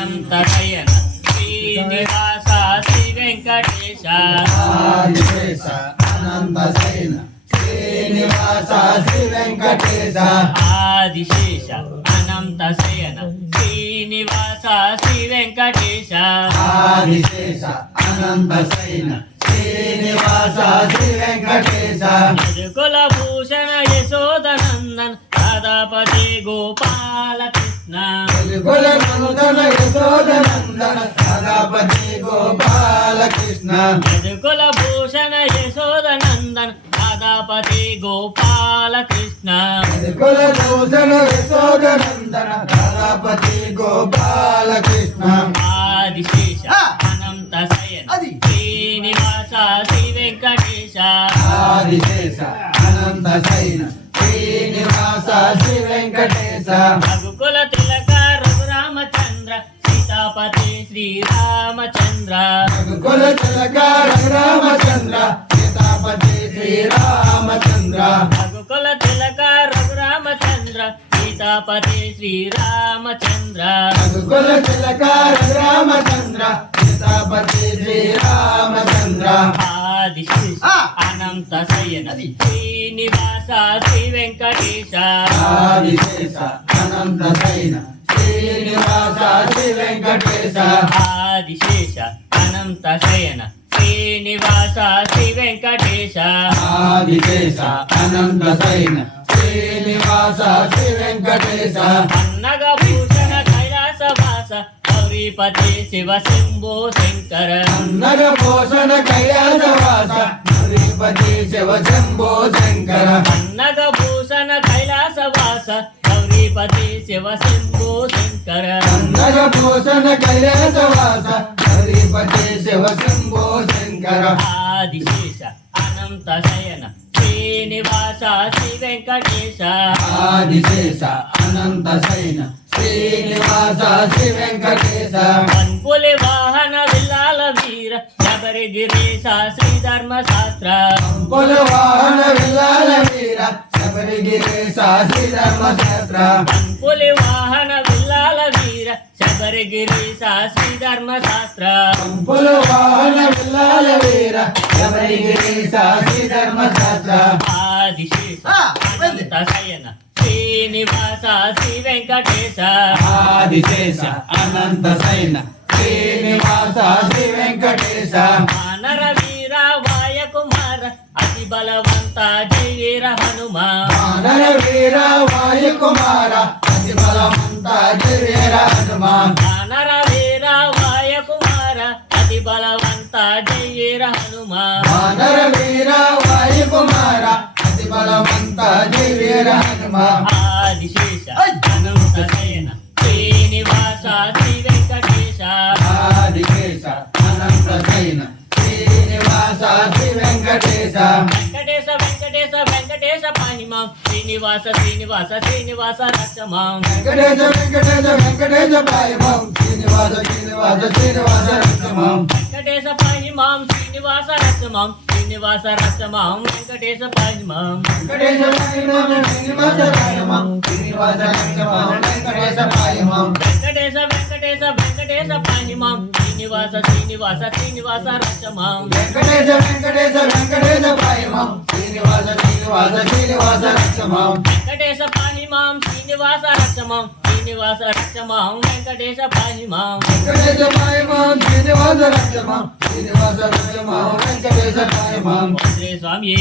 అనంతశయన శ్రీనివాస శ్రీ వెంకటేశ. ఆదిశేష అనంతశయన శ్రీనివాస శ్రీ వెంకటేశ. ఆదిశేష అనంత శయన శ్రీనివాస శ్రీ వెంకటేశ. ఆదిశేష అనంతశయన శ్రీనివాస శ్రీ వెంకటేశ. యదుకుల భూషణ యశోదనందన్ గోపాల కృష్ణ కుల నందన సదాపతి గోపాలకృష్ణ యదుకుల భూషణ యశోదనందన్ రాధాపతి గోపాల కృష్ణ కుల భూషణ సదాపతి గోపాలకృష్ణ ఆదిశేష. అనంత శయన. శ్రీనివాస శ్రీ వెంకటేశ ఆదిశేష అనంతశయన శ్రీనివాస శ్రీ వెంకటేశ శ్రీరామచంద్ర కుల తిలక రామచంద్ర సీతాపతి శ్రీరామచంద్ర రఘుకుల తిలక రఘురామచంద్ర. సీతాపతి శ్రీరామచంద్ర. కుల తిలక రామచంద్ర సీతాపతి శ్రీరామచంద్ర. ఆదిశేష ఆ. అనంత శయన. శ్రీనివాస శ్రీ వెంకటేశ. ఆదిశేష అనంతశయన శ్రీనివాస శ్రీ వెంకటేశ. ఆదిశేష అనంత శయన శ్రీనివాస శ్రీ వెంకటేశ. ఆదిశేష అనంతశయన శ్రీనివాస శ్రీ వెంకటేశ. అన్నగ భూషణ కైలాస వాస గౌరీపతి శివ శంభో శంకర. నగ పోషణ కైలాసవాస శ్రీపతి శివ శంభో శంకర. అన్నగ భూషణ కైలాస వాస గౌరీపతి శివ శంభో శంకర పోషణ కైలాసవాస శ్రీపతి శివ శంభో శంకర. ఆదిశేష అనంత శయన శ్రీనివాస శ్రీ వెంకటేశ. ఆదిశేష అనంతశయన శ్రీనివాస శ్రీ వెంకటేశ. పన్పులి వాహన విల్లాల వీర శబరిగిరీశ శ్రీ ధర్మశాస్త్ర పొల వాహన విలాల వీర శబరిగిరి శాస్త్రి ధర్మశాస్త్ర. పన్పులి వాహన విల్లాల వీర శబరిగిరీశ శ్రీ ధర్మశాస్త్ర. పొల వాహన విలాల వీర శబరిగిరి శాస్త్రి ధర్మశాస్త్ర. ఆదిశేష అనంత శయన శ్రీనివాస శ్రీ వెంకటేశ. ఆదిశేష అనంత సైన శ్రీనివాస శ్రీ వెంకటేశ. వీర వాయ కుమార అతి బలవంత జయ వీర హనుమ. వానర వీర వాయు కుమార అతి బలమంత వీర హనుమా. వానర వీర వాయ కుమార అతి బలవంత జయ వీర హనుమ. వానర వీర వాయు కుమార అతి బలమంత వీర హనుమా ఆదిశేష వెంకటేశ పాహిమాం శ్రీనివాస శ్రీనివాస శ్రీనివాస రక్షమాం వెంకటేశ వెంకటేశ వెంకటేశ పాయమం శ్రీనివాస శ్రీనివాస శ్రీనివాస రక్షమం వెంకటేశ పాహిమాం శ్రీనివాస రక్షమాం శ్రీనివాస రక్షమాం వెంకటేశ పాహిమాం వెంకటేశ పాయమం శ్రీనివాస పాయమం శ్రీనివాస రక్షమం వెంకటేశ పాయమం వెంకటేశ వెంకటేశ వెంకటేశ పాహిమాం శ్రీనివాస శ్రీనివాస శ్రీనివాస రక్షమాం వెంకటేశ వెంకటేశ వెంకటేశ పాయమం శ్రీనివాస శ్రీనివాస శ్రీనివాస రక్షమం. వెంకటేశ పాహిమాం శ్రీనివాస రక్షమాం. శ్రీనివాస రక్షమాం వెంకటేశ పాహిమాం వెంకటేశ పాయమం శ్రీనివాస రక్షమం. శ్రీనివాస రక్షమం వెంకటేశ పాయమం శ్రీ స్వామి.